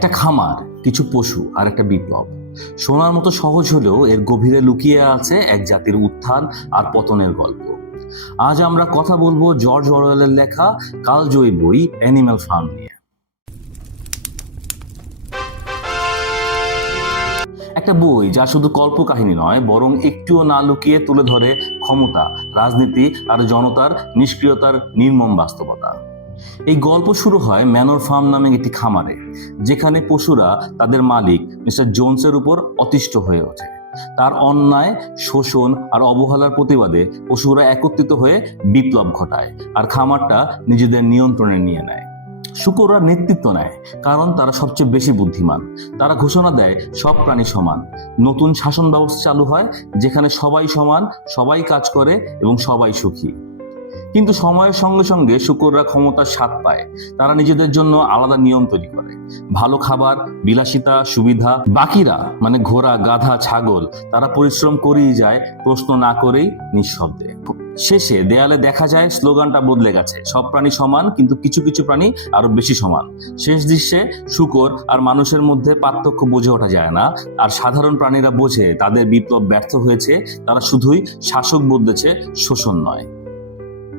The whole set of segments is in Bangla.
একটা খামার, কিছু পশু আর একটা বিপ্লব। শোনার মতো সহজ হলেও এর গভীরে লুকিয়ে আছে এক জাতির উত্থান আর পতনের গল্প। আজ আমরা কথা বলব জর্জ অরওয়েলের লেখা কালজয়ী বই অ্যানিম্যাল ফার্ম নিয়ে। একটা বই যা শুধু কল্পকাহিনী নয়, বরং একটুও না লুকিয়ে তুলে ধরে ক্ষমতা, রাজনীতি আর জনতার নিষ্ক্রিয়তার নির্মম বাস্তবতা। এই গল্প শুরু হয় ম্যানর ফার্ম নামে একটি খামারে, যেখানে পশুরা তাদের মালিক মিস্টার জোনসের উপর অতিষ্ঠ হয়ে ওঠে। তার অন্যায়, শোষণ আর অবহেলার প্রতিবাদে পশুরা একত্রিত হয়ে বিপ্লব ঘটায় আর খামারটা নিজেদের নিয়ন্ত্রণে নিয়ে নেয়। শুকররা নেতৃত্ব নেয়, কারণ তারা সবচেয়ে বেশি বুদ্ধিমান। তারা ঘোষণা দেয়, সব প্রাণী সমান। নতুন শাসন ব্যবস্থা চালু হয়, যেখানে সবাই সমান, সবাই কাজ করে এবং সবাই সুখী। কিন্তু সময়ের সঙ্গে সঙ্গে শুকররা ক্ষমতার স্বাদ পায়। তারা নিজেদের জন্য আলাদা নিয়ম তৈরি করে। ভালো খাবার, বিলাসিতা, সুবিধা, বাকিরা মানে ঘোড়া, গাধা, ছাগল, তারা পরিশ্রম করেই যায়, প্রশ্ন না করেই নিঃশব্দে। শেষে দেয়ালে দেখা যায়, স্লোগানটা বদলে গেছে। সব প্রাণী সমান, কিন্তু কিছু কিছু প্রাণী আরও বেশি সমান। শেষ দৃশ্যে শুকর আর মানুষের মধ্যে পার্থক্য বুঝে ওঠা যায় না। আর সাধারণ প্রাণীরা বোঝে, তাদের বিপ্লব ব্যর্থ হয়েছে, তারা শুধুই শাসক বদলেছে, শোষণ নয়।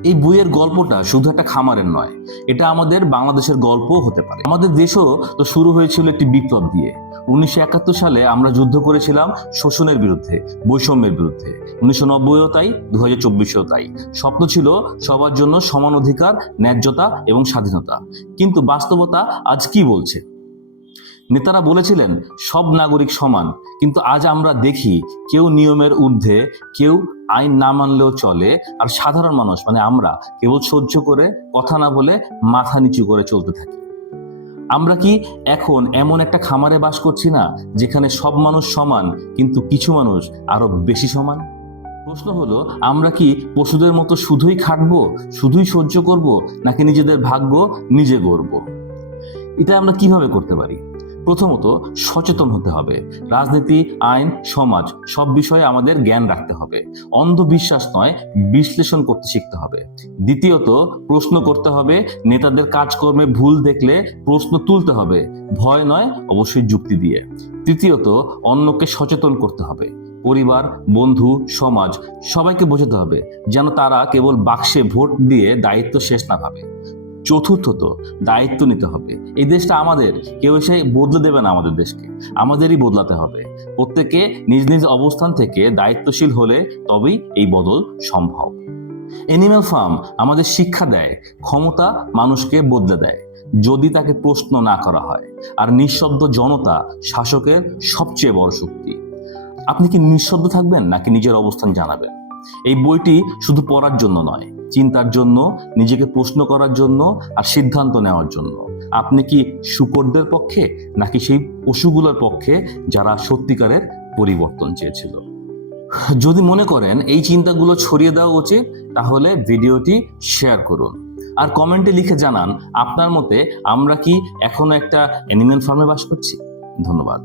এই বইয়ের গল্পটা শুধু একটা খামারের নয়, এটা আমাদের বাংলাদেশের গল্পও হতে পারে। আমাদের দেশও তো শুরু হয়েছিল একটি বিপ্লব দিয়ে। উনিশশো একাত্তর সালে আমরা যুদ্ধ করেছিলাম শোষণের বিরুদ্ধে, বৈষম্যের বিরুদ্ধে। উনিশশো নব্বইও তাই দু হাজার চব্বিশেও তাই। স্বপ্ন ছিল সবার জন্য সমান অধিকার, ন্যায্যতা এবং স্বাধীনতা। কিন্তু বাস্তবতা আজ কি বলছে? নেতারা বলেছিলেন, সব নাগরিক সমান, কিন্তু আজ আমরা দেখি কেউ নিয়মের ঊর্ধ্বে, কেউ আইন না মানলেও চলে, আর সাধারণ মানুষ মানে আমরা, কেবল সহ্য করে, কথা না বলে মাথা নিচু করে চলতে থাকি। আমরা কি এখন এমন একটা খামারে বাস করছি না, যেখানে সব মানুষ সমান, কিন্তু কিছু মানুষ আরও বেশি সমান? প্রশ্ন হলো, আমরা কি পশুদের মতো শুধুই খাটবো, শুধুই সহ্য করব, নাকি নিজেদের ভাগ্য নিজে গড়ব? এটা আমরা কীভাবে করতে পারি? প্রথমত সচেতন হতে হবে। রাজনীতি, আইন, সমাজ সব বিষয়ে আমাদের জ্ঞান রাখতে হবে। অন্ধবিশ্বাস নয়, বিশ্লেষণ করতে শিখতে হবে। দ্বিতীয়ত, প্রশ্ন করতে হবে, নেতাদের কাজকর্মে ভুল দেখলে প্রশ্ন তুলতে হবে, ভয় নয়, অবশ্যই যুক্তি দিয়ে। তৃতীয়ত, অন্যকে সচেতন করতে হবে। পরিবার, বন্ধু, সমাজ সবাইকে বোঝাতে হবে, যেন তারা কেবল বাক্সে ভোট দিয়ে দায়িত্ব শেষ না ভাবে। চতুর্থত দায়িত্ব নিতে হবে। এই দেশটা আমাদের। কেউ এসে বদলে দেবে না আমাদের দেশকে। আমাদেরই বদলাতে হবে। প্রত্যেকে নিজ নিজ অবস্থান থেকে দায়িত্বশীল হলে তবেই এই বদল সম্ভব। এনিম্যাল ফার্ম আমাদের শিক্ষা দেয়, ক্ষমতা মানুষকে বদলে দেয়। যদি তাকে প্রশ্ন না করা হয়, আর নিঃশব্দ জনতা শাসকের সবচেয়ে বড় শক্তি। আপনি কি নিঃশব্দ থাকবেন নাকি নিজের অবস্থান জানাবেন? এই বইটি শুধু পড়ার জন্য নয় চিন্তার জন্য, নিজেকে প্রশ্ন করার জন্য আর সিদ্ধান্ত নেওয়ার জন্য। আপনি কি শুকরদের পক্ষে নাকি সেই পশুগুলোর পক্ষে যারা সত্যিকারের পরিবর্তন চেয়েছিল? যদি মনে করেন এই চিন্তাগুলো ছড়িয়ে দেওয়া উচিত, তাহলে ভিডিওটি শেয়ার করুন। আর কমেন্টে লিখে জানান, আপনার মতে আমরা কি এখনও একটা অ্যানিমেল ফার্মে বাস করছি? ধন্যবাদ।